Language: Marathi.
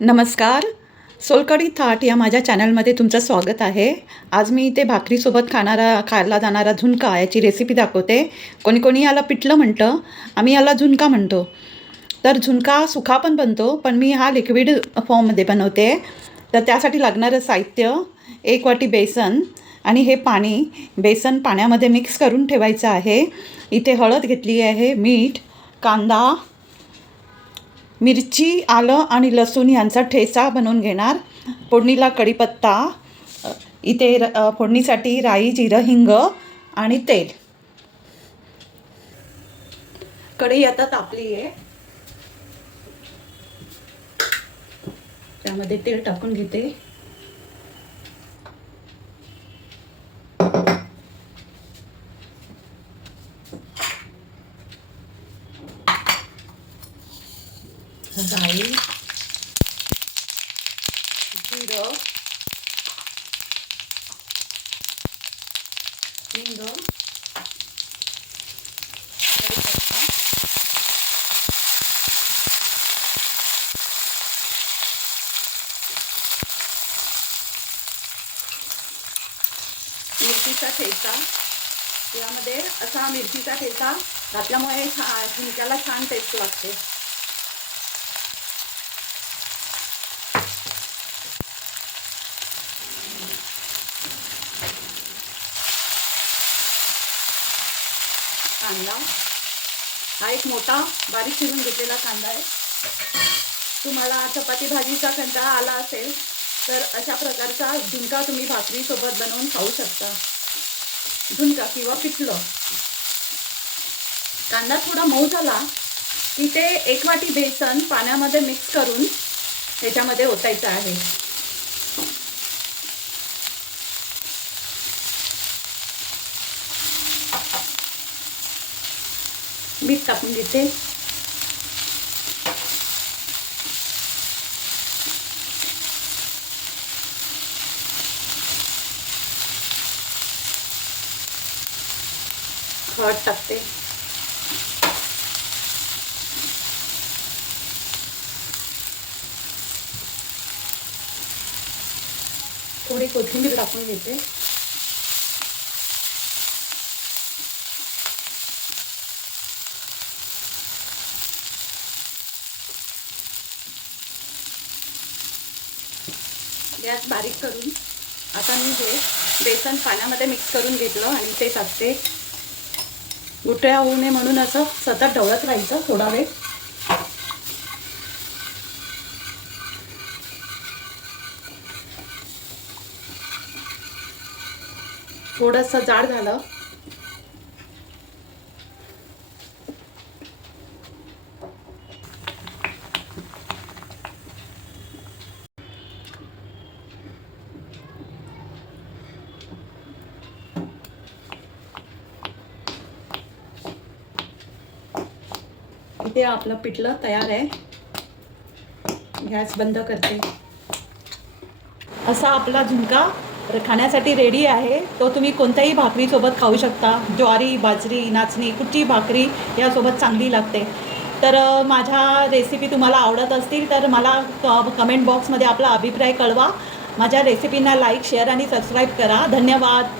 नमस्कार. सोलकढी थाट या माझ्या चॅनलमध्ये तुमचं स्वागत आहे. आज मी इथे भाकरीसोबत खायला जाणारा झुणका याची रेसिपी दाखवते. कोणी कोणी याला पिठलं म्हणतं, आम्ही याला झुणका म्हणतो. तर झुणका सुका पण बनतो, पण मी हा लिक्विड फॉर्ममध्ये बनवते. तर त्यासाठी लागणारं साहित्य 1 वाटी बेसन आणि हे पाणी. बेसन पाण्यामध्ये मिक्स करून ठेवायचं आहे. इथे हळद घेतली आहे, मीठ, कांदा, मिरची, आलं आणि लसूण यांचा ठेचा बनवून घेणार. फोडणीला कढीपत्ता, इथे फोडणीसाठी राई, जिरं, हिंग आणि तेल. कढई आता तापली आहे, त्यामध्ये तेल टाकून घेते. राई, जिरं, हिंग, कढीपत्ता, मिरचीचा ठेचा. यामध्ये असा मिरचीचा ठेचा घातल्यामुळे झुणक्याला छान टेस्ट लागते. कांदा, हा एक मोठा बारीक चिरून घेतलेला कांदा आहे. तुम्हाला चपाती भाजीचा कंटाळा आला असेल तर अशा प्रकारचा झुणका तुम्ही भाकरीसोबत बनवून खाऊ शकता. झुणका किंवा पिठलं. कांदा थोडा मऊ झाला की ते 1 वाटी बेसन पाण्यामध्ये मिक्स करून त्याच्यामध्ये ओतायचं आहे. मीठ टाकून घेते. हळद टाकते. थोडी कोथिंबीर टाकून घेते. गॅस बारीक करून आता मी हे बेसन पाण्यामध्ये मिक्स करून घेतलं आणि ते टाकते. गुठळ्या होऊ नये म्हणून असं सतत ढवळत राहायचं थोडा वेळ. थोडंसं जाड झालं इथे आपलं पिठलं तयार आहे. गॅस बंद करते. असा आपला झुणका खाण्यासाठी रेडी आहे. तो तुम्ही कोणत्याही भाकरीसोबत खाऊ शकता. ज्वारी, बाजरी, नाचणी, कुठची भाकरी यासोबत चांगली लागते. तर माझ्या रेसिपी तुम्हाला आवडत असतील तर मला कमेंट बॉक्समध्ये आपला अभिप्राय कळवा. माझ्या रेसिपींना लाईक, शेअर आणि सबस्क्राईब करा. धन्यवाद.